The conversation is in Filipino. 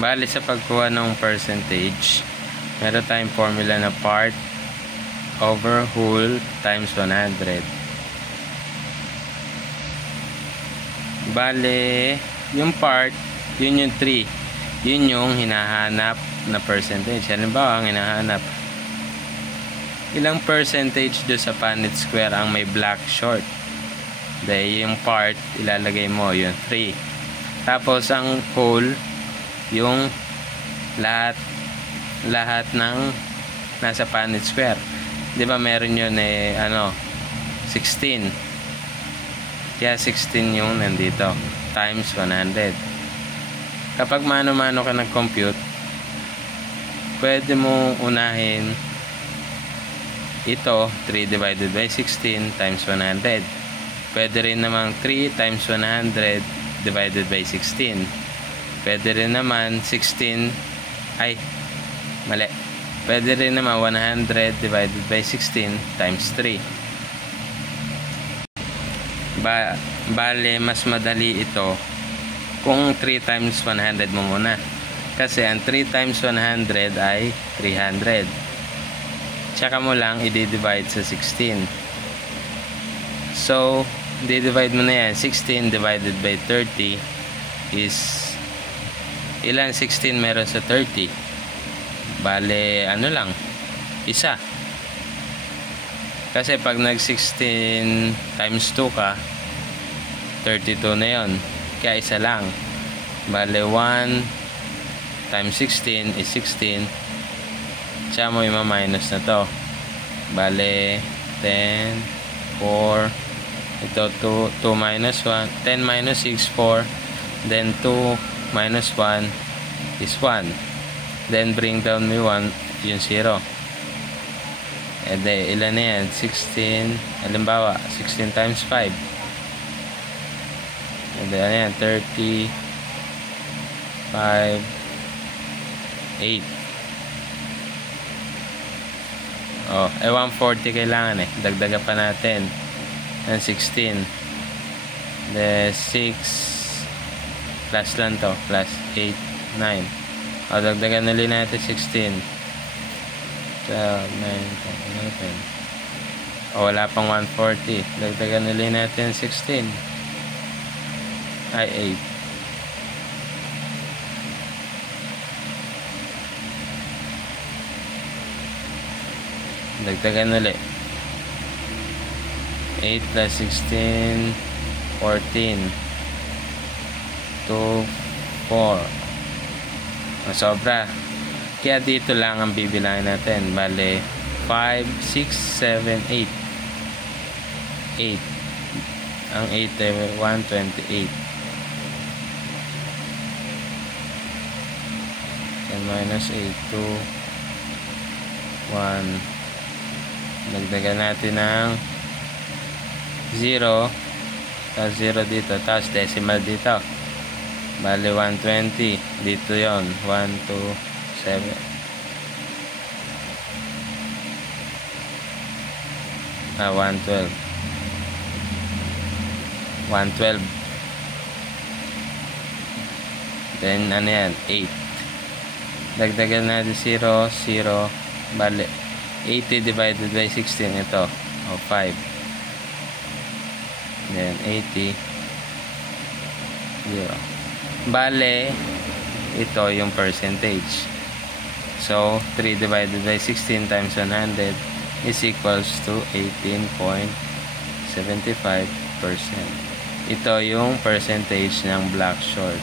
Bali sa pagkuha ng percentage, meron tayong formula na part over whole times 100. Bali, yung part, yun yung 3. Yun yung hinahanap na percentage. Halimbawa, ang hinahanap, ilang percentage do sa Punnett square ang may black short. Dahil yung part, ilalagay mo, yung 3. Tapos, ang whole, yung lahat ng nasa Punnett square. Diba meron yun 16. Kaya 16 yung nandito. Times 100. Kapag mano-mano ka nag-compute, pwede mo unahin ito, 3 divided by 16 times 100. Pwede rin namang 3 times 100 divided by 16. Pwede rin naman 16, Pwede rin naman 100 divided by 16 times 3. Bale, mas madali ito kung 3 times 100 mo muna. Kasi ang 3 times 100 ay 300. Tsaka mo lang i-divide sa 16. So, i-divide mo na yan. 16 divided by 30 is ilan 16 meron sa 30? Bale, ano lang, isa. Kasi pag nag 16 times 2 ka, 32 na yon. Kaya isa lang. Bale, 1 times 16 is 16. Tsaka mo ima-minus na to. Bale, 10, 4. Ito, 2 minus 1. 10 minus 6, 4. Then, 2 minus 1 is 1. Then, bring down mo 1, yung 0. E de, ilan na yan? 16. Halimbawa, 16 times 5. And then, ayan, 30, 5, 8. Oh, 140 kailangan Dagdagan pa natin. And 16. The 6 plus lang to. Plus 8, 9. Oh, dagdagan ulit natin 16. 12, 9, 10, 11. Oh, wala pang 140. Dagdagan ulit natin 16. Ay 8. Dagdagan ulit. 8 plus 16, 14. 2, 4. Sobra. Kaya dito lang ang bibilangin natin. Bale, 5, 6, 7, 8. 8. Ang 8 ay 128. 10 minus 8, 2, 1. Dagdagan natin ng 0. Tapos 0 dito. Tapos decimal dito. Bale, 120. Dito yon 1, 2, 7. 112. 112. Then, ano yan? 8. Dagdagan natin 0, 0. Bale, 80 divided by 16. Ito. O, 5. Then, 80. 0. Bale, ito yung percentage. So, 3 divided by 16 times 100 is equals to 18.75%. Ito yung percentage ng black short.